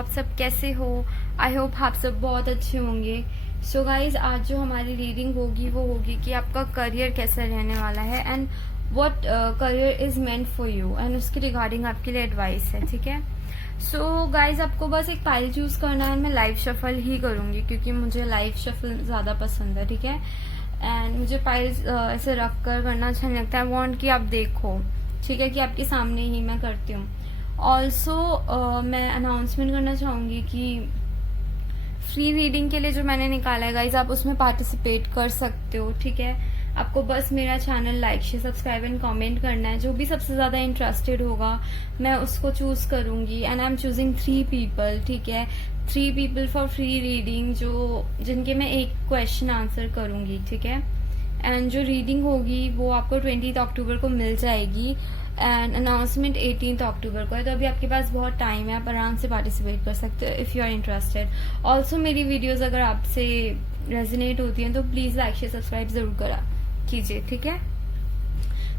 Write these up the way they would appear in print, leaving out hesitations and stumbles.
आप सब कैसे हो? आई होप आप सब बहुत अच्छे होंगे। सो गाइज, आज जो हमारी रीडिंग होगी वो होगी कि आपका करियर कैसा रहने वाला है and what career is meant for you, and उसके रिगार्डिंग आपके लिए एडवाइस है। ठीक है, सो गाइज आपको बस एक पाइल चूज करना है। मैं लाइव शफल ही करूंगी क्योंकि मुझे लाइव शफल ज्यादा पसंद है। ठीक है, एंड मुझे पाइल्स ऐसे रख कर करना अच्छा नहीं लगता है। वांट कि आप देखो, ठीक है, कि आपके सामने ही मैं करती हूँ। ऑल्सो मैं अनाउंसमेंट करना चाहूंगी कि फ्री रीडिंग के लिए जो मैंने निकाला है गाइज, आप उसमें पार्टिसिपेट कर सकते हो। ठीक है, आपको बस मेरा channel like share subscribe and comment करना है। जो भी सबसे ज्यादा इंटरेस्टेड होगा मैं उसको चूज करूंगी and I am choosing 3 people. ठीक है, 3 पीपल फॉर फ्री रीडिंग, जो जिनके मैं एक क्वेश्चन आंसर करूंगी। ठीक है, एंड जो रीडिंग होगी वो आपको 20 अक्टूबर को मिल जाएगी एंड अनाउंसमेंट 18 अक्टूबर को है। तो अभी आपके पास बहुत टाइम है, आप आराम से पार्टिसिपेट कर सकते हो if you are interested. Also मेरी वीडियोज अगर आपसे रेजोनेट होती हैं तो प्लीज लाइक शेयर सब्सक्राइब जरूर करा कीजिए। ठीक है,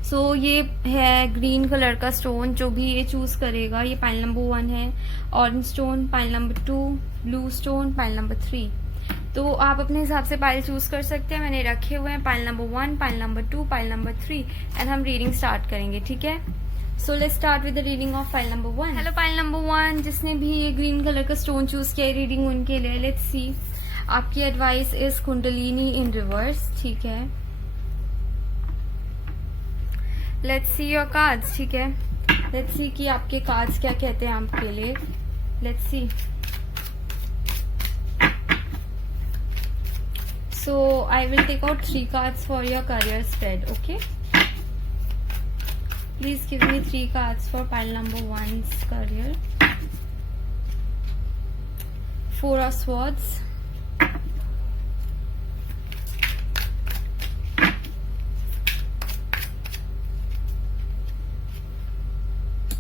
सो ये है ग्रीन कलर का स्टोन। जो भी ये चूज करेगा, ये पाइल नंबर 1 है। Orange stone pile number 2, blue stone pile number 3। तो आप अपने हिसाब से पाइल चूज कर सकते हैं। मैंने रखे हुए हैं pile number 1, pile number 2, pile number 3 and हम रीडिंग स्टार्ट करेंगे। ठीक है, so let's start with the reading of pile number 1। Hello pile number 1, जिसने भी ये ग्रीन कलर का स्टोन चूज किया है रीडिंग उनके लिए। लेट्स सी, आपकी advice is kundalini in reverse. ठीक है, लेट्स सी योर कार्ड्स। ठीक है, लेट्स सी कि आपके कार्ड्स क्या कहते हैं आपके लिए। Let's see. So I will take out 3 cards for your career spread. Okay, please give me 3 cards for pile number 1's career. 4 of Swords,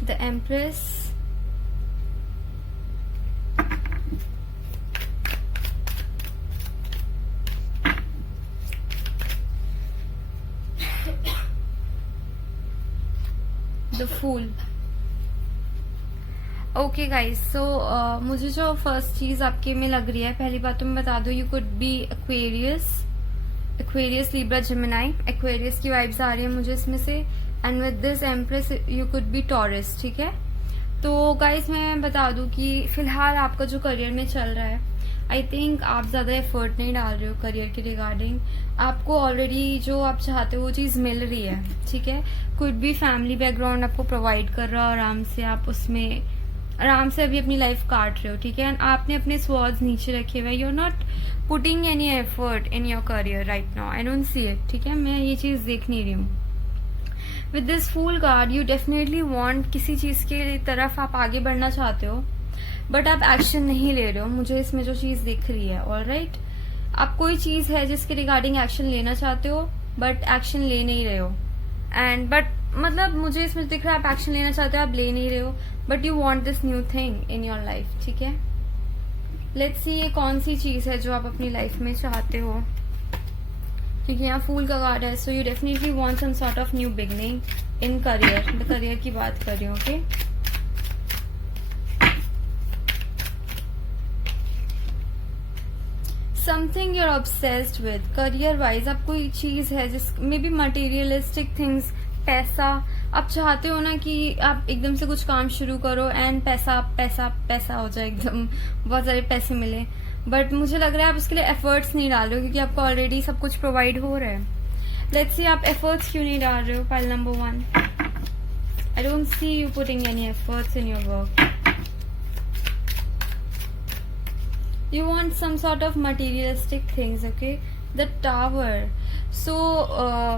the Empress, the Fool. Okay guys, so मुझे जो first चीज आपके में लग रही है, पहली बात तो मैं बता दूं, you could be Aquarius Libra Gemini. Aquarius की वाइब्स आ रही है मुझे इसमें से, and with this empress you could be taurus. ठीक है, तो गाइज मैं बता दूं कि फिलहाल आपका जो करियर में चल रहा है, आई थिंक आप ज्यादा एफर्ट नहीं डाल रहे हो करियर के रिगार्डिंग। आपको ऑलरेडी जो आप चाहते हो वो चीज मिल रही है। ठीक है, कुछ भी फैमिली बैकग्राउंड आपको प्रोवाइड कर रहा है, आराम से आप उसमें आराम से अभी अपनी लाइफ काट रहे हो। ठीक है, एंड आपने अपने स्वर्ड्स नीचे रखे हुए, you are not putting any effort in your career right now. I don't see it. ठीक है, मैं ये चीज देख नहीं रही हूँ। With this fool card you definitely want, किसी चीज के तरफ आप आगे बढ़ना चाहते हो बट आप एक्शन नहीं ले रहे हो। मुझे इसमें जो चीज दिख रही है, ऑलराइट, आप कोई चीज है जिसके रिगार्डिंग एक्शन लेना चाहते हो बट एक्शन ले नहीं रहे हो। एंड बट मतलब मुझे इसमें दिख रहा है आप एक्शन लेना चाहते हो, आप ले नहीं रहे हो, but you want this new thing in your life. ठीक है, लेट्स सी ये कौन सी चीज है जो आप अपनी लाइफ में चाहते हो, क्योंकि यहाँ फूल का कार्ड है। So you definitely want some sort of new beginning in career. मैं करियर की बात कर रही हूँ। Okay, something you're obsessed with career wise. आप कोई चीज है जिस मे बी मटेरियलिस्टिक थिंग्स, पैसा। आप चाहते हो ना कि आप एकदम से कुछ काम शुरू करो एंड पैसा पैसा पैसा हो जाए, एकदम बहुत सारे पैसे मिले, बट मुझे लग रहा है आप उसके लिए एफर्ट्स नहीं डाल रहे हो क्योंकि आपको ऑलरेडी सब कुछ प्रोवाइड हो रहा है। लेट्स सी आप एफर्ट्स क्यों नहीं डाल रहे हो। Pile number 1, I don't C you putting any efforts in your work. You want some sort of materialistic things, okay? The Tower. So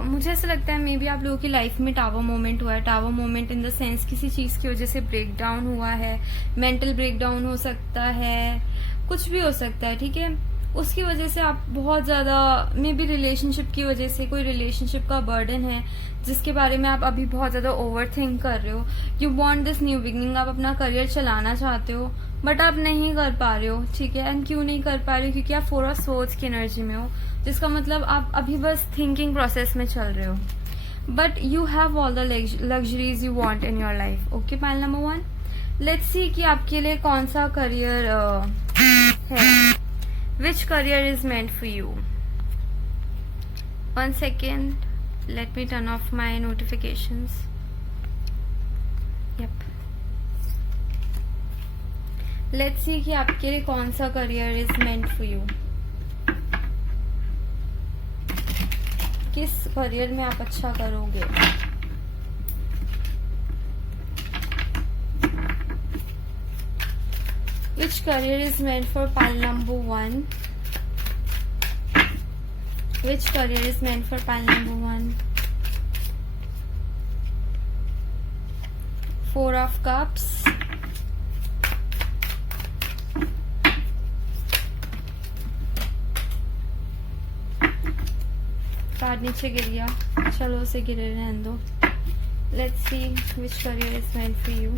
मुझे ऐसा लगता है मे बी आप लोगों की लाइफ में टावर मोमेंट हुआ है। Tower moment in the sense किसी चीज की वजह से ब्रेक डाउन हुआ है, मेंटल ब्रेक डाउन हो सकता है, कुछ भी हो सकता है। ठीक है, उसकी वजह से आप बहुत ज्यादा मे बी रिलेशनशिप की वजह से, कोई रिलेशनशिप का बर्डन है जिसके बारे में आप अभी बहुत ज्यादा ओवर थिंक कर रहे हो। You want this new beginning, आप अपना करियर चलाना चाहते हो बट आप नहीं कर पा रहे हो। ठीक है, एंड क्यों नहीं कर पा रहे हो? क्योंकि आप 4 ऑफ सोर्ड्स की एनर्जी में हो, जिसका मतलब आप अभी बस थिंकिंग प्रोसेस में चल रहे हो, but you have all the luxuries you want in your life. Okay, pile number 1, let's see कि आपके लिए कौन सा करियर है. Which career is meant for you. 1 second, let me turn off my notifications. Yep. Let's see कि आपके लिए कौन सा career is meant for you. किस करियर में आप अच्छा करोगे. Which career is meant for pile number 1? Which career is meant for pile number 1? 4 of Cups. Card नीचे गिर गया, चलो उसे गिरे रहने दो. Let's see which career is meant for you.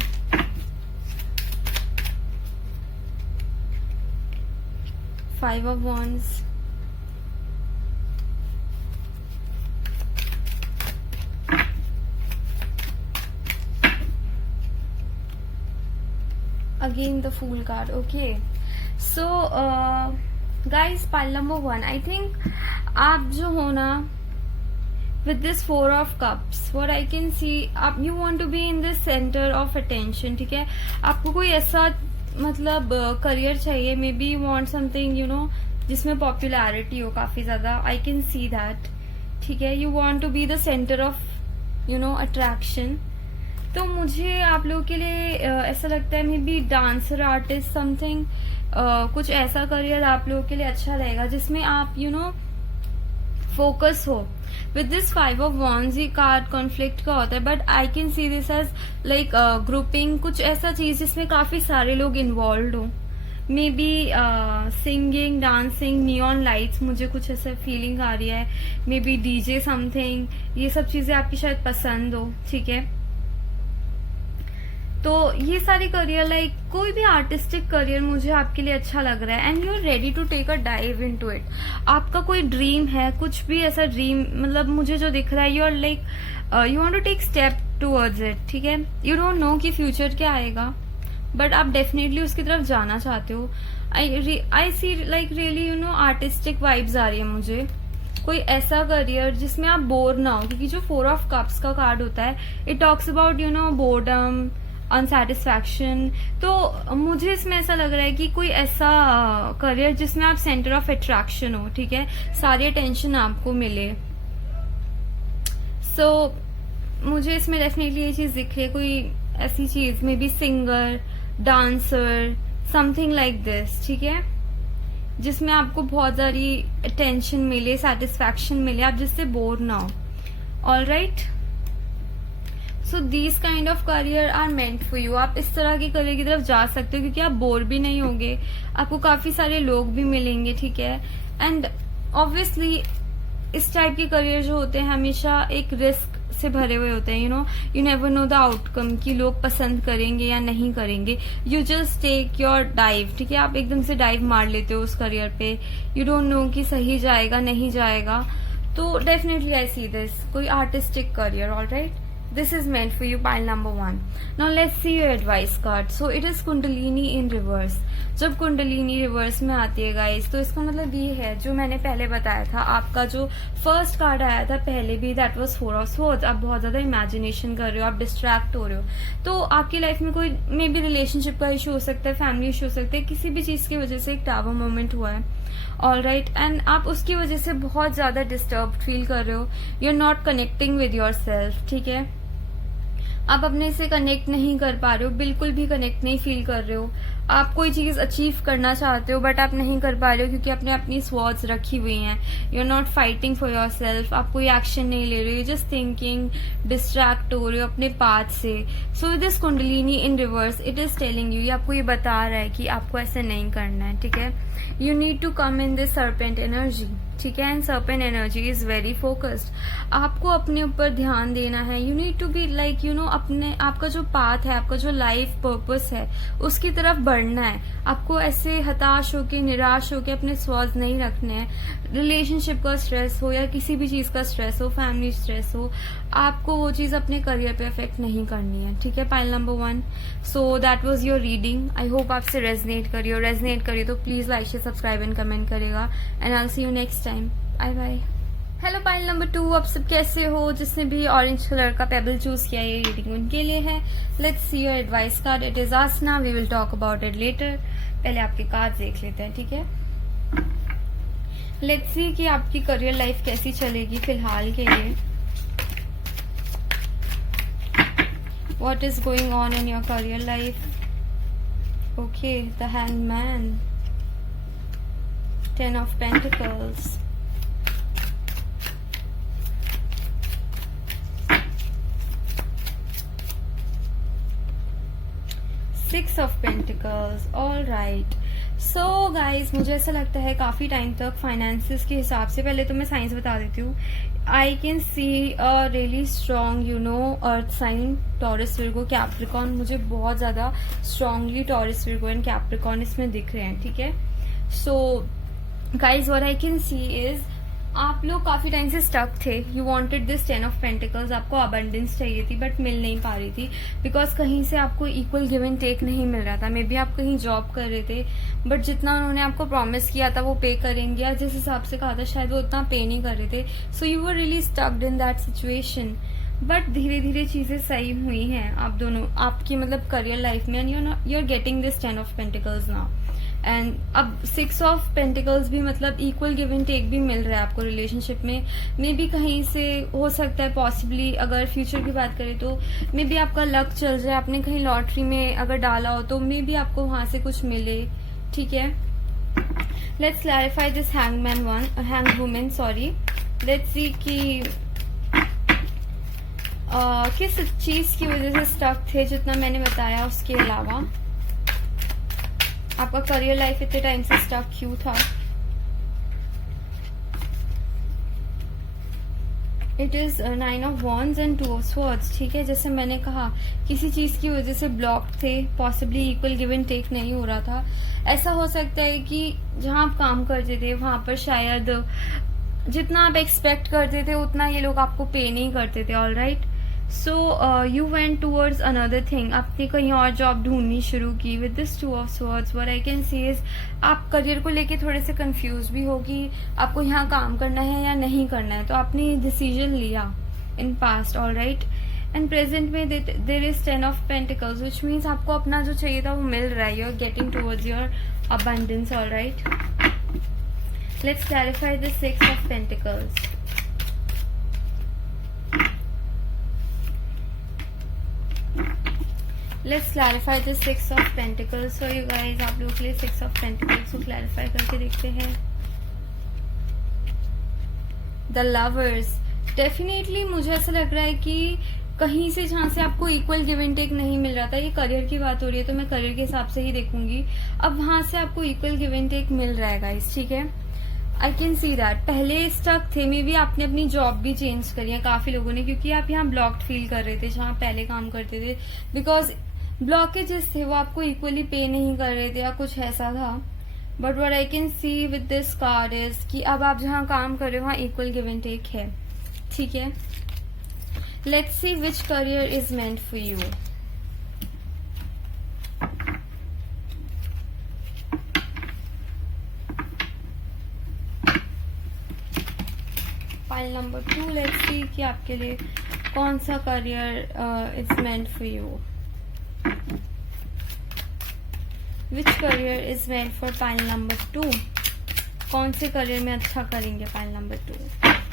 Five of Wands. Again the Fool card. Okay, so guys, pile number 1, I think आप जो हो ना, with this 4 of Cups, what I can see, आप you want to be in the center of attention. ठीक है, आपको कोई ऐसा मतलब करियर चाहिए. Maybe you want something you know जिसमें पॉपुलैरिटी हो काफी ज्यादा. I can see that. ठीक है, you want to be the centre of you know attraction. तो मुझे आप लोगों के लिए ऐसा लगता है maybe dancer, artist, something कुछ ऐसा करियर आप लोगों के लिए अच्छा रहेगा जिसमें आप यू नो फोकस हो. विद दिस 5 of Wands, ये कार्ड कॉन्फ्लिक्ट का होता है, but I can see this as like grouping. कुछ ऐसा चीज जिसमें काफी सारे लोग इन्वॉल्व हो. Maybe singing, dancing, neon lights, मुझे कुछ ऐसा फीलिंग आ रही है. मे बी डीजे समथिंग, ये सब चीजें आपकी शायद पसंद हो. ठीक है, तो ये सारे करियर लाइक कोई भी आर्टिस्टिक करियर मुझे आपके लिए अच्छा लग रहा है. And you are ready to take a dive into it. आपका कोई ड्रीम है, कुछ भी ऐसा ड्रीम, मतलब मुझे जो दिख रहा है, you are like you want to take step towards it. ठीक है, यू डोंट नो कि फ्यूचर क्या आएगा, बट आप डेफिनेटली उसकी तरफ जाना चाहते हो. I see like really you know artistic vibes आ रही है मुझे. कोई ऐसा करियर जिसमें आप बोर ना हो, क्योंकि जो 4 of Cups का कार्ड होता है, it talks about you know boredom, unsatisfaction. तो मुझे इसमें ऐसा लग रहा है कि कोई ऐसा करियर जिसमें आप सेंटर ऑफ अट्रैक्शन हो. ठीक है, सारी अटेंशन आपको मिले. सो मुझे इसमें डेफिनेटली ये चीज दिख रही है, कोई ऐसी चीज, may be singer, dancer, something like this. ठीक है, जिसमें आपको बहुत सारी अटेंशन मिले, सेटिस्फैक्शन मिले, आप जिससे बोर ना हो. All right, so these kind of career are meant for you. आप इस तरह के करियर की तरफ जा सकते हो क्योंकि आप बोर भी नहीं होंगे, आपको काफी सारे लोग भी मिलेंगे. ठीक है, एंड ऑब्वियसली इस टाइप के करियर जो होते हैं हमेशा एक रिस्क से भरे हुए होते हैं. You know, you never know the outcome कि लोग पसंद करेंगे या नहीं करेंगे. You just take your dive. ठीक है, आप एकदम से डाइव मार लेते हो उस करियर पे. यू डोंट नो कि सही जाएगा नहीं जाएगा. तो डेफिनेटली आई सी दिस कोई artistic career. All right, this is meant for you, pile number 1. Now let's see your advice card. So it is Kundalini in reverse. जब kundalini reverse में आती है गाइस, तो इसका मतलब ये है जो मैंने पहले बताया था. आपका जो फर्स्ट कार्ड आया था पहले भी, दैट वाज 4 of Swords. आप बहुत ज्यादा इमेजिनेशन कर रहे हो, आप डिस्ट्रैक्ट हो रहे हो. तो आपकी लाइफ में कोई मे बी रिलेशनशिप का इशू हो सकता है, फैमिली इशू हो सकता है, किसी भी चीज की वजह से एक टावर मोमेंट हुआ है. ऑल राइट, एंड आप उसकी वजह से बहुत ज्यादा डिस्टर्ब फील कर रहे हो. You are not connecting with yourself. ठीक है, आप अपने से कनेक्ट नहीं कर पा रहे हो, बिल्कुल भी कनेक्ट नहीं फील कर रहे हो. आप कोई चीज अचीव करना चाहते हो बट आप नहीं कर पा रहे हो क्योंकि आपने अपनी स्वॉर्ड्स रखी हुई हैं. You are not fighting for yourself. आप कोई एक्शन नहीं ले रहे हो, जस्ट थिंकिंग, डिस्ट्रैक्ट हो रहे हो अपने पाथ से. So this kundalini in reverse, it is telling you, ये आपको ये बता रहा है कि आपको ऐसे नहीं करना है. ठीक है, you need to come in this serpent energy. ठीक है, and serpent energy is very focused. आपको अपने ऊपर ध्यान देना है. You need to be like you know अपने आपका जो पाथ है, आपका जो लाइफ पर्पस है, उसकी तरफ बढ़ना है, आपको ऐसे हताश होके निराश होके अपने स्वास्थ्य नहीं रखने हैं। रिलेशनशिप का स्ट्रेस हो या किसी भी चीज का स्ट्रेस हो, फैमिली स्ट्रेस हो, आपको वो चीज अपने करियर पे अफेक्ट नहीं करनी है, ठीक है। Pile number 1। So that was your reading. I hope आपसे रेजनेट करिए तो please like share subscribe and comment करेगा। And I will see you next time. Bye bye. Hello pile number 2, आप सब कैसे हो? जिसने भी ऑरेंज कलर का पेबल चूज किया, ये रीडिंग उनके लिए है। Let's see your advice card. It is आसना, we will talk about it later. पहले आपके कार्ड देख लेते हैं, ठीक है। लेट्स सी कि आपकी करियर लाइफ कैसी चलेगी फिलहाल के लिए। What is going on in your career life? Okay, the hangman, 10 of pentacles, Six of Pentacles. All right. So guys, मुझे ऐसा लगता है काफी टाइम तक फाइनेंसेस के हिसाब से, पहले तो मैं साइंस बता देती हूँ। I can see a really strong earth sign, Taurus, Virgo, Capricorn. मुझे बहुत ज्यादा strongly Taurus, Virgo and Capricorn इसमें दिख रहे हैं, ठीक है। So guys what I can see is आप लोग काफी टाइम से स्टक थे। You wanted this 10 of pentacles, आपको अबंडेंस चाहिए थी बट मिल नहीं पा रही थी, बिकॉज कहीं से आपको इक्वल गिव एंड टेक नहीं मिल रहा था। मे बी आप कहीं जॉब कर रहे थे बट जितना उन्होंने आपको प्रॉमिस किया था वो पे करेंगे, या जिस हिसाब से कहा था शायद वो उतना पे नहीं कर रहे थे। So you were really स्टक्ड in that situation. But धीरे धीरे चीजें सही हुई हैं आप दोनों, आपकी मतलब करियर लाइफ में, and you are getting this 10 of pentacles now. And अब 6 ऑफ पेंटिकल्स भी, मतलब इक्वल गिव एंड टेक भी मिल रहा है आपको रिलेशनशिप में। मे बी कहीं से हो सकता है पॉसिबली, अगर फ्यूचर की बात करें तो मे बी आपका लक चल जाए, आपने कहीं लॉटरी में अगर डाला हो तो मे बी आपको वहां से कुछ मिले, ठीक है। Let's clarify this hang women, sorry. Let's see कि किस चीज की वजह से स्टक थे, जितना मैंने बताया उसके अलावा आपका करियर लाइफ इतने टाइम से स्टक क्यों था? It is 9 of wands and 2 of swords, ठीक है। जैसे मैंने कहा किसी चीज की वजह से ब्लॉक थे, possibly equal give and take नहीं हो रहा था। ऐसा हो सकता है कि जहां आप काम करते थे वहां पर शायद जितना आप एक्सपेक्ट करते थे उतना ये लोग आपको पे नहीं करते थे। All right, so you went towards another thing, आपने कहीं और जॉब ढूंढनी शुरू की। With this 2 of swords what I can see is आप करियर को लेके थोड़े से कंफ्यूज भी हो कि आपको यहाँ काम करना है या नहीं करना है, तो आपने डिसीजन लिया in past. All right, and present में there is 10 of pentacles, which means आपको अपना जो चाहिए था वो मिल रहा है। You are getting towards your abundance. All right, let's clarify the 6 of pentacles. Let's clarify the 6 of Pentacles. So you guys, आप लोगों के लिए 6 of Pentacles को clarify करके देखते हैं। The Lovers, डेफिनेटली मुझे ऐसा लग रहा है कि कहीं से जहां से आपको इक्वल गिव एंड टेक नहीं मिल रहा था, ये करियर की बात हो रही है तो मैं करियर के हिसाब से ही देखूंगी। अब वहां से आपको इक्वल गिव एंड टेक मिल रहा है गाइस, ठीक है। आई कैन सी दैट पहले स्टक थे, मे बी आपने अपनी जॉब भी चेंज करी है काफी लोगों ने, क्योंकि आप यहाँ ब्लॉक्ड फील कर रहे थे जहां पहले काम करते थे, बिकॉज ब्लॉकेजेस थे, वो आपको इक्वली पे नहीं कर रहे थे या कुछ ऐसा था। But what I can C with this card is कि अब आप जहां काम कर रहे हो वहां इक्वल गिव एंड टेक है, ठीक है। Let's C which career is meant for you. File number 2, let's see कि आपके लिए कौन सा career is meant for you. Which career is meant for pile number 2, कौन से करियर में अच्छा करेंगे pile number 2।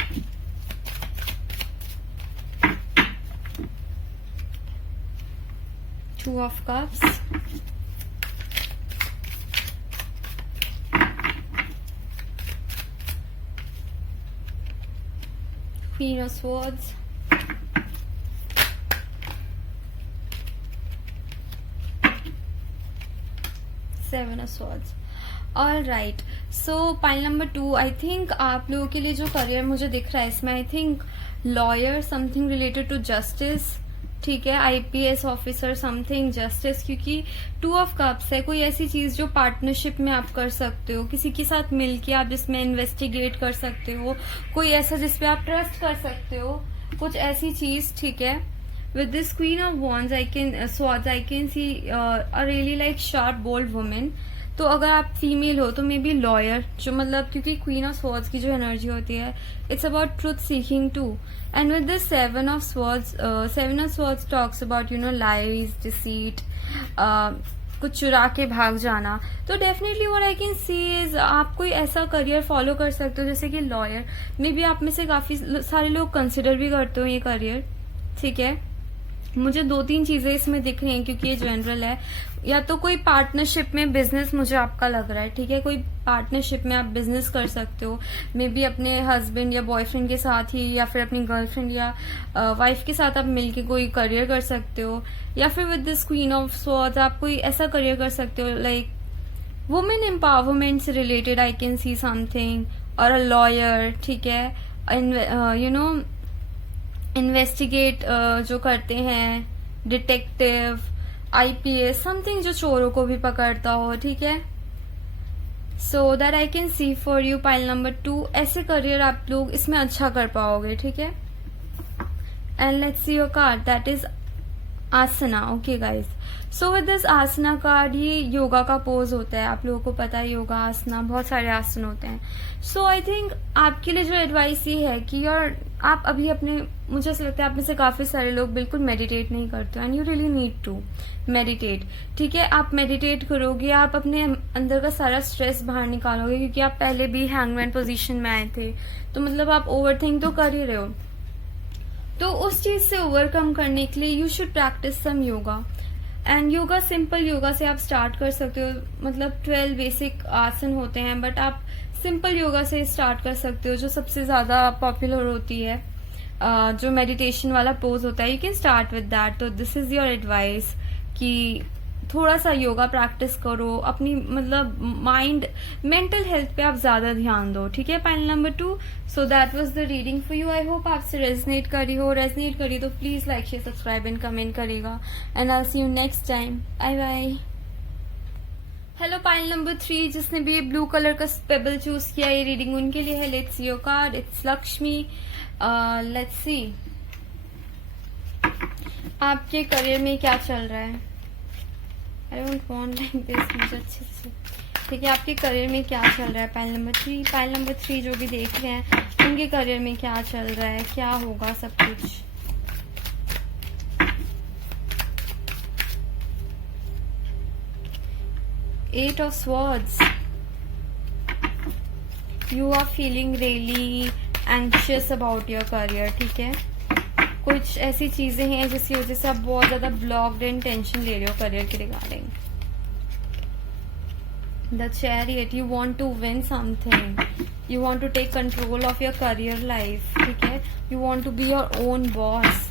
Two of Cups, Queen of Swords, Seven of Swords. All right. So pile number 2, I think आप लोगों के लिए जो करियर मुझे दिख रहा है इसमें, I think lawyer, something related to justice, ठीक है, आईपीएस ऑफिसर समथिंग, जस्टिस, क्योंकि 2 ऑफ कप्स है। कोई ऐसी चीज जो पार्टनरशिप में आप कर सकते हो, किसी के साथ मिलके आप जिसमें इन्वेस्टिगेट कर सकते हो, कोई ऐसा जिसपे आप ट्रस्ट कर सकते हो, कुछ ऐसी चीज, ठीक है। With this Queen of Wands, Swords, I can see a really like sharp, bold woman. तो अगर आप फीमेल हो तो मे बी लॉयर, जो मतलब क्योंकि क्वीन ऑफ स्वॉर्ड्स की जो एनर्जी होती है, it's about truth seeking too. And with this 7 of swords talks about lies, deceit, कुछ चुरा के भाग जाना। तो definitely what I can see is आप कोई ऐसा करियर फॉलो कर सकते हो जैसे कि लॉयर। मे बी आप में से काफी सारे लोग कंसिडर भी करते हो ये करियर, ठीक है। मुझे 2-3 चीजें इसमें दिख रही हैं क्योंकि ये जनरल है। या तो कोई पार्टनरशिप में बिजनेस मुझे आपका लग रहा है, ठीक है, कोई पार्टनरशिप में आप बिजनेस कर सकते हो, मे बी अपने हस्बैंड या बॉयफ्रेंड के साथ ही, या फिर अपनी गर्लफ्रेंड या वाइफ के साथ आप मिलके कोई करियर कर सकते हो। या फिर with this queen of swords आप कोई ऐसा करियर कर सकते हो लाइक वुमेन एम्पावरमेंट से related, I can see something, और अ लॉयर, ठीक है, इन्वेस्टिगेट जो करते हैं, डिटेक्टिव, आईपीएस समथिंग, जो चोरों को भी पकड़ता हो, ठीक है। So that I can C for you pile number 2, ऐसे करियर आप लोग इसमें अच्छा कर पाओगे, ठीक है। And let's see your card, that is asana. Okay guys, so with this asana card, ये योगा का पोज होता है, आप लोगों को पता है योगा आसना, बहुत सारे आसन होते हैं। सो आई थिंक आपके लिए जो एडवाइस ये है कि यार आप अभी अपने, मुझे ऐसा लगता है आप में से काफी सारे लोग बिल्कुल मेडिटेट नहीं करते, and you really need to meditate, ठीक है। आप मेडिटेट करोगे, आप अपने अंदर का सारा स्ट्रेस बाहर निकालोगे, क्योंकि आप पहले भी हैंगमैन पोजीशन में आए थे, तो मतलब आप ओवरथिंक तो कर ही रहे हो। तो उस चीज से ओवरकम करने के लिए you should practice some yoga. And yoga, simple yoga से आप स्टार्ट कर सकते हो, मतलब 12 बेसिक आसन होते हैं, बट आप सिंपल योगा से स्टार्ट कर सकते हो, जो सबसे ज्यादा पॉपुलर होती है, जो मेडिटेशन वाला पोज होता है, you can start with that. तो दिस इज योर एडवाइस कि थोड़ा सा योगा प्रैक्टिस करो, अपनी मतलब माइंड, मेंटल हेल्थ पे आप ज्यादा ध्यान दो, ठीक है। Point number 2, so that was the reading for you. I hope आपसे रेजनेट करी हो, रेजनेट करी तो please like, share, subscribe and comment करेगा। And I see you next time, bye bye. Hello pile number 3, जिसने भी ब्लू कलर का pebble choose किया, ये रीडिंग उनके लिए है। Let's see your card, it's Lakshmi. Let's see आपके करियर में क्या चल रहा है। I don't want like this, मुझे अच्छे से, ठीक है। आपके करियर में क्या चल रहा है पाइल नंबर 3। पाइल नंबर 3 जो भी देख रहे हैं, उनके करियर में क्या चल रहा है, क्या होगा सब कुछ। Eight of Swords, you are feeling really anxious about your career, ठीक है। कुछ ऐसी चीजें हैं जिसकी वजह से आप बहुत ज्यादा ब्लॉक्ड एंड टेंशन ले रहे हो करियर के regarding. The chariot, you want to win something, you want to take control of your career life, ठीक है। You want to be your own boss.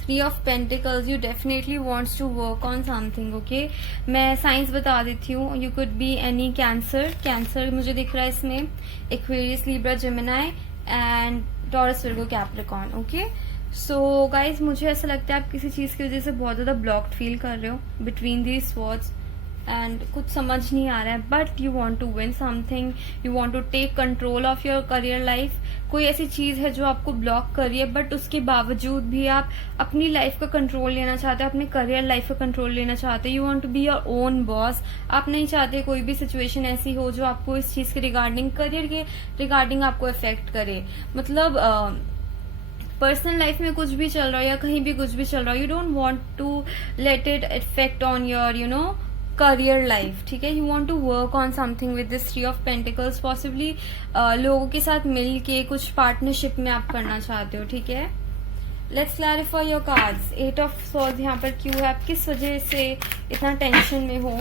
3 of Pentacles, you definitely wants to work on something, okay? मैं science बता देती हूँ। You could be any cancer मुझे दिख रहा है इसमें, Aquarius, Libra, Gemini and Taurus, Virgo, Capricorn, okay? So guys, मुझे ऐसा लगता है आप किसी चीज की वजह से बहुत ज्यादा ब्लॉक्ड फील कर रहे हो between these swords, एंड कुछ समझ नहीं आ रहा है, but you want to win something, you want to take control of your career life. कोई ऐसी चीज है जो आपको ब्लॉक कर रही है, बट उसके बावजूद भी आप अपनी लाइफ का कंट्रोल लेना चाहते हो, अपने करियर लाइफ का कंट्रोल लेना चाहते हो। You want to be your own boss. आप नहीं चाहते कोई भी सिचुएशन ऐसी हो जो आपको इस चीज के रिगार्डिंग, करियर के रिगार्डिंग आपको इफेक्ट करे। मतलब पर्सनल लाइफ में कुछ भी चल रहा हो या कहीं भी कुछ भी चल रहा हो, you don't want to let it effect on your career life, ठीक है। You want to work on something with this 3 of pentacles. Possibly लोगों के साथ मिल के कुछ पार्टनरशिप में आप करना चाहते हो, ठीक है। Let's clarify your cards. 8 of swords यहाँ पर क्यों है, आप किस वजह से इतना टेंशन में हो।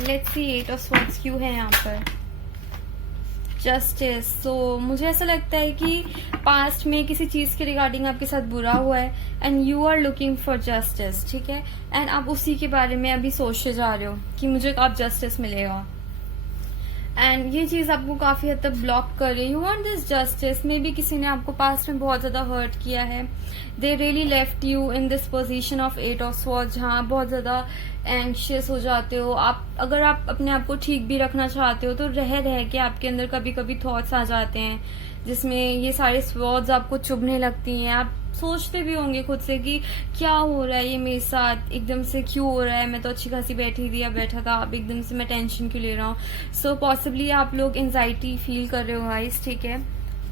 लेट्स सी 8 ऑफ स्वॉर्ड्स क्यों है यहाँ पर। जस्टिस, तो मुझे ऐसा लगता है कि पास्ट में किसी चीज के रिगार्डिंग आपके साथ बुरा हुआ है, and you are looking for justice, ठीक है। एंड आप उसी के बारे में अभी सोचते जा रहे हो कि मुझे अब जस्टिस मिलेगा। एंड ये चीज आपको काफी हद तक ब्लॉक कर रही है. You want this justice. May be किसी ने आपको पास्ट में बहुत ज्यादा हर्ट किया है. They really left you in this position of 8 of swords, जहाँ आप बहुत ज्यादा एंशियस हो जाते हो. आप अगर आप अपने आप को ठीक भी रखना चाहते हो तो रह के आपके अंदर कभी कभी थॉट्स आ जाते हैं जिसमें ये सारे स्वॉर्ड्स आपको चुभने लगती हैं. आप सोचते भी होंगे खुद से कि क्या हो रहा है ये मेरे साथ, एकदम से क्यों हो रहा है, मैं तो अच्छी खासी बैठा था, अब एकदम से मैं टेंशन क्यों ले रहा हूँ. सो पॉसिबली आप लोग एंजाइटी फील कर रहे हो गाइस, ठीक है.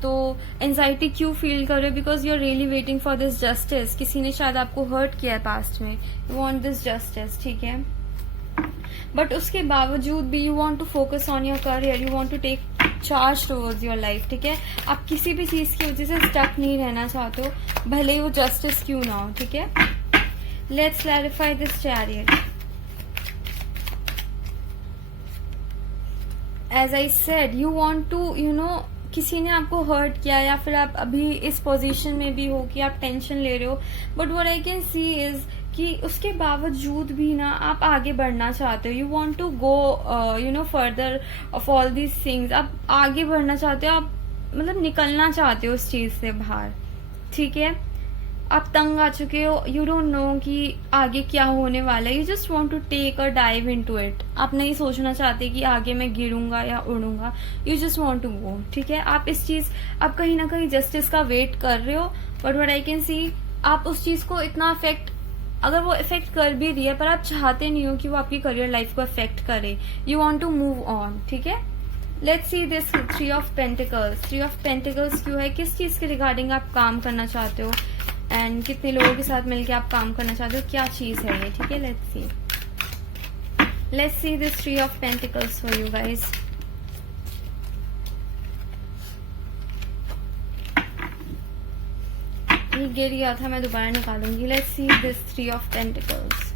तो एंजाइटी क्यों फील कर रहे हो? Because you are really waiting for this justice. किसी ने शायद आपको हर्ट किया है पास्ट में. यू वांट दिस जस्टिस, ठीक है. बट उसके बावजूद भी you want to focus on your career, you want to take charge towards your life, ठीक है. आप किसी भी चीज की वजह से स्टक नहीं रहना चाहते हो, भले ही वो जस्टिस क्यों ना हो, ठीक है. Let's clarify this chariot. As I said, you want to किसी ने आपको हर्ट किया, या फिर आप अभी इस पोजीशन में भी हो कि आप टेंशन ले रहे हो. But what I can see is कि उसके बावजूद भी ना आप आगे बढ़ना चाहते हो. You want to go further of all these things. आप आगे बढ़ना चाहते हो, आप मतलब निकलना चाहते हो उस चीज से बाहर, ठीक है. आप तंग आ चुके हो. यू डोंट नो कि आगे क्या होने वाला है. You just want to take a dive into it. आप नहीं सोचना चाहते कि आगे मैं गिरूंगा या उड़ूंगा. You just want to go, ठीक है. आप कहीं ना कहीं जस्टिस का वेट कर रहे हो. बट व्हाट आई कैन सी, आप उस चीज को इतना अगर वो इफेक्ट कर भी रही है, पर आप चाहते नहीं हो कि वो आपकी करियर लाइफ को इफेक्ट करे. You want to move on, ठीक है. Let's see this 3 of pentacles. 3 of pentacles क्यों है? किस चीज के रिगार्डिंग आप काम करना चाहते हो एंड कितने लोगों के साथ मिलकर आप काम करना चाहते हो, क्या चीज है ये, ठीक है. Let's see this 3 of pentacles for you guys. ये गिर गया था, मैं दोबारा निकालूंगी. Let's see this 3 of pentacles.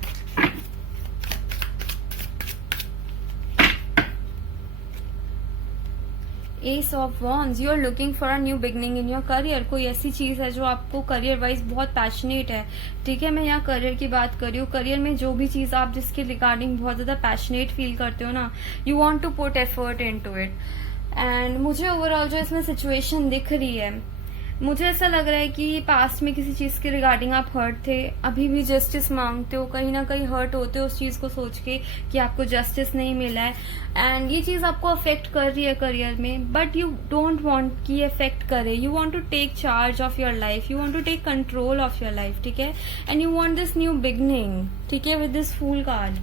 Ace of wands. You are looking for a new beginning in your career. कोई ऐसी चीज है जो आपको करियर वाइज बहुत पैशनेट है, ठीक है. मैं यहाँ करियर की बात कर रही हूँ. करियर में जो भी चीज आप जिसके रिगार्डिंग बहुत ज्यादा पैशनेट फील करते हो ना, you want to put effort into it. And मुझे ओवरऑल जो इसमें सिचुएशन दिख रही है, मुझे ऐसा लग रहा है कि पास्ट में किसी चीज के रिगार्डिंग आप हर्ट थे, अभी भी जस्टिस मांगते हो, कहीं ना कहीं हर्ट होते हो उस चीज को सोच के कि आपको जस्टिस नहीं मिला है. एंड ये चीज आपको अफेक्ट कर रही है करियर में, बट यू डोंट वांट कि अफेक्ट करे. You want to take charge of your life, you want to take control of your life, ठीक है. And you want this new beginning, ठीक है, with this fool card.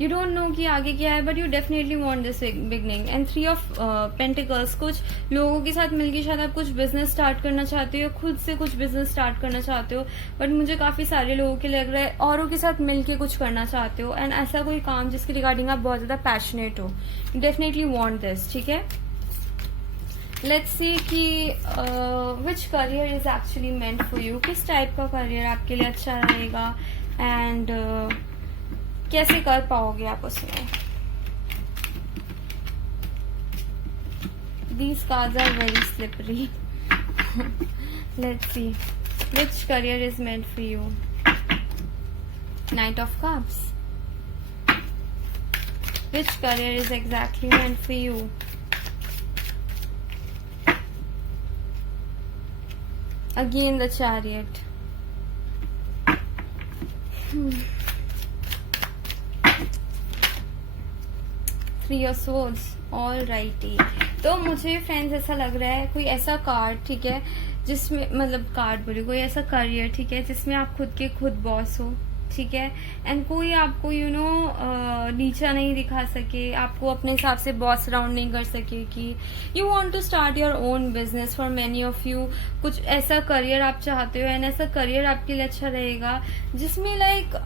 You don't know कि आगे क्या है, but you definitely want this beginning. And 3 of pentacles. कुछ लोगों के साथ मिलकर शायद आप कुछ बिजनेस स्टार्ट करना चाहते हो, खुद से कुछ बिजनेस स्टार्ट करना चाहते हो, बट मुझे काफी सारे लोगों के लग रहा है औरों के साथ मिलकर कुछ करना चाहते हो. एंड ऐसा कोई काम जिसके रिगार्डिंग आप बहुत ज्यादा पैशनेट हो. यू डेफिनेटली वांट दिस, ठीक है. लेट्स सी कि which career is actually meant for you. किस टाइप का करियर आपके लिए अच्छा रहेगा एंड कैसे कर पाओगे आप उसमें. These cards are very slippery. Let's see which career is meant for you. Knight of Cups. Which career is exactly meant for you? Again the Chariot. 3 of Swords. All righty. तो मुझे friends ऐसा लग रहा है कोई ऐसा card, ठीक है, जिसमें मतलब कार्ड बोले कोई ऐसा करियर, ठीक है, जिसमें आप खुद बॉस हो, ठीक है. एंड कोई आपको नीचा नहीं दिखा सके, आपको अपने हिसाब से बॉस अराउंड नहीं कर सके. कि you want to start your own business. For many of you कुछ ऐसा करियर आप चाहते हो, एंड ऐसा करियर आपके लिए अच्छा रहेगा जिसमें लाइक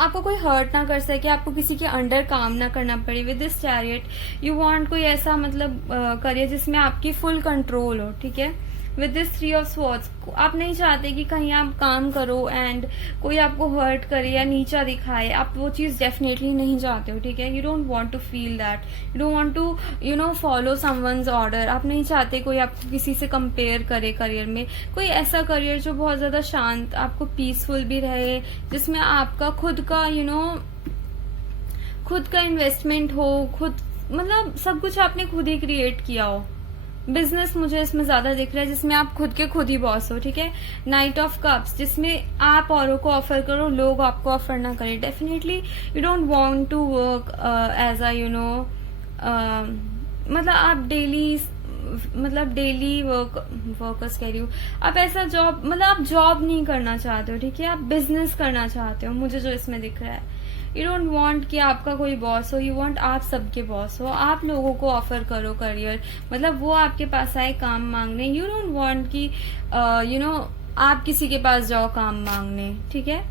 आपको कोई हर्ट ना कर सके, आपको किसी के अंडर काम ना करना पड़े. With this chariot you want कोई ऐसा मतलब करियर जिसमें आपकी फुल कंट्रोल हो, ठीक है. विद दिस 3 ऑफ स्वॉर्ड्स आप नहीं चाहते कि कहीं आप काम करो एंड कोई आपको हर्ट करे या नीचा दिखाए. आप वो चीज डेफिनेटली नहीं चाहते हो, ठीक है. You don't want to feel that. You don't want to follow someone's order. आप नहीं चाहते कोई आपको किसी से कंपेयर करे करियर में. कोई ऐसा करियर जो बहुत ज्यादा शांत, आपको पीसफुल भी रहे, जिसमें आपका खुद का खुद का इन्वेस्टमेंट हो, खुद मतलब सब कुछ आपने खुद ही क्रिएट किया हो। बिजनेस मुझे इसमें ज्यादा दिख रहा है जिसमें आप खुद के खुद ही बॉस हो, ठीक है। नाइट ऑफ कप्स जिसमें आप औरों को ऑफर करो, लोग आपको ऑफर ना करें। Definitely you don't want to work as a मतलब आप डेली वर्कर्स कह रही हूँ, आप ऐसा जॉब, मतलब आप जॉब नहीं करना चाहते हो, ठीक है। आप बिजनेस करना चाहते हो, मुझे जो इसमें दिख रहा है। यू डोंट वांट कि आपका कोई बॉस हो, यू वांट आप सबके बॉस हो। आप लोगों को ऑफर करो करियर, मतलब वो आपके पास आए काम मांगने। यू डोंट वांट कि आप किसी के पास जाओ काम मांगने, ठीक है।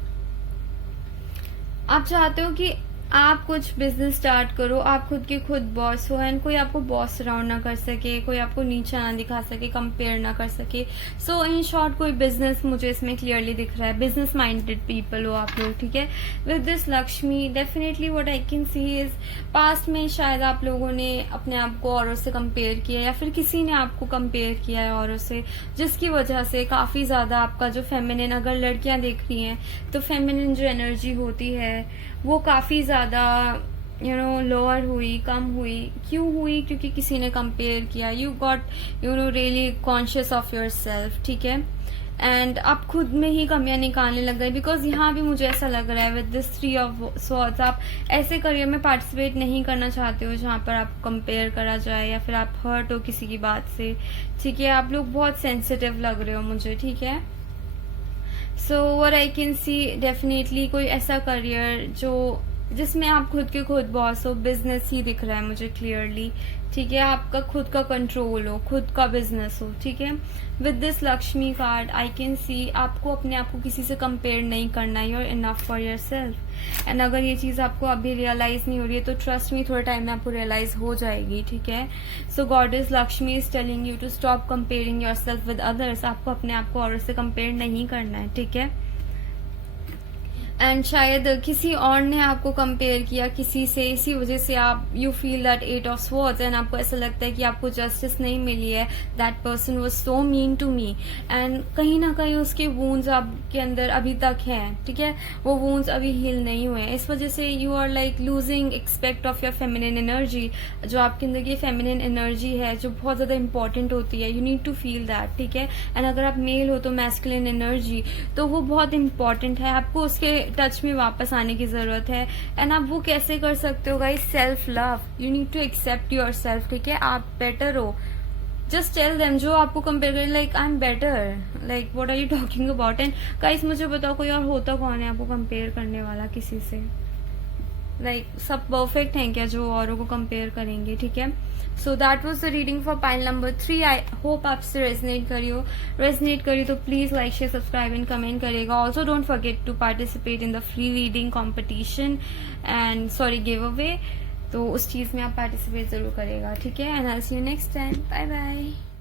आप चाहते हो कि आप कुछ बिजनेस स्टार्ट करो, आप खुद के खुद बॉस हो, एंड कोई आपको बॉस राउंड ना कर सके, कोई आपको नीचा ना दिखा सके, कंपेयर ना कर सके। सो इन शॉर्ट कोई बिजनेस मुझे इसमें क्लियरली दिख रहा है। बिजनेस माइंडेड पीपल हो आप लोग, ठीक है। With this Lakshmi definitely what I can see is past में शायद आप लोगों ने अपने आप को औरों से कंपेयर किया, या फिर किसी ने आपको कंपेयर किया है औरों से, जिसकी वजह से काफी ज्यादा आपका जो फेमिनिन, अगर लड़कियां देख रही हैं तो फेमिनिन जो एनर्जी होती है वो काफी ज्यादा लोअर हुई, कम हुई। क्यों हुई? क्योंकि किसी ने कंपेयर किया। You got really conscious of your self, ठीक है। एंड आप खुद में ही कमियां निकालने लग गए, बिकॉज यहाँ भी मुझे ऐसा लग रहा है विद दिस 3 ऑफ स्वॉर्ड्स आप ऐसे करियर में पार्टिसिपेट नहीं करना चाहते हो जहां पर आप कंपेयर करा जाए, या फिर आप हर्ट हो किसी की बात से, ठीक है। आप लोग बहुत सेंसिटिव लग रहे हो मुझे, ठीक है। So what I can C definitely कोई ऐसा करियर जिसमें आप खुद के खुद बॉस हो। बिजनेस ही दिख रहा है मुझे क्लियरली, ठीक है। आपका खुद का कंट्रोल हो, खुद का बिजनेस हो, ठीक है। With this Lakshmi card I can सी आपको अपने आप को किसी से कंपेयर नहीं करना है। You are enough for yourself. And अगर ये चीज आपको अभी रियलाइज नहीं हो रही है तो ट्रस्ट मी, थोड़े टाइम में आपको रियलाइज हो जाएगी, ठीक है। So goddess Lakshmi is telling you to stop comparing yourself with others. आपको अपने आप को औरों से कंपेयर नहीं करना है, ठीक है। एंड शायद किसी और ने आपको कंपेयर किया किसी से, इसी वजह से आप you feel that 8 of swords, and आपको ऐसा लगता है कि आपको जस्टिस नहीं मिली है। That person was so mean to me, and कहीं ना कहीं उसके वूंड्स आपके अंदर अभी तक हैं, ठीक है। वो वूंड्स अभी हील नहीं हुए हैं। इस वजह से you are like losing expect of your feminine energy. जो आपके अंदर की फेमिनिन एनर्जी है जो बहुत ज्यादा इंपॉर्टेंट होती है, you need to feel that, ठीक है। एंड अगर आप मेल हो तो मैस्कुलिन एनर्जी, तो वो बहुत इंपॉर्टेंट है। आपको उसके टच में वापस आने की जरूरत है। एंड आप वो कैसे कर सकते हो guys? Self love. You need to accept yourself, ठीक है। आप बेटर हो। जस्ट टेल देम जो आपको कंपेयर करें, like I am better, like what are you talking about. And guys मुझे बताओ कोई और होता कौन है आपको कंपेयर करने वाला किसी से? लाइक सब परफेक्ट हैं क्या जो औरों को कंपेयर करेंगे, ठीक है। So that was the reading for pile number 3। I hope आपसे रेजनेट करियो तो please like share subscribe and comment करिएगा। Also don't forget to participate in the free reading competition and giveaway, तो उस चीज में आप पार्टिसिपेट जरूर करेगा, ठीक है। And I see you next time. Bye bye.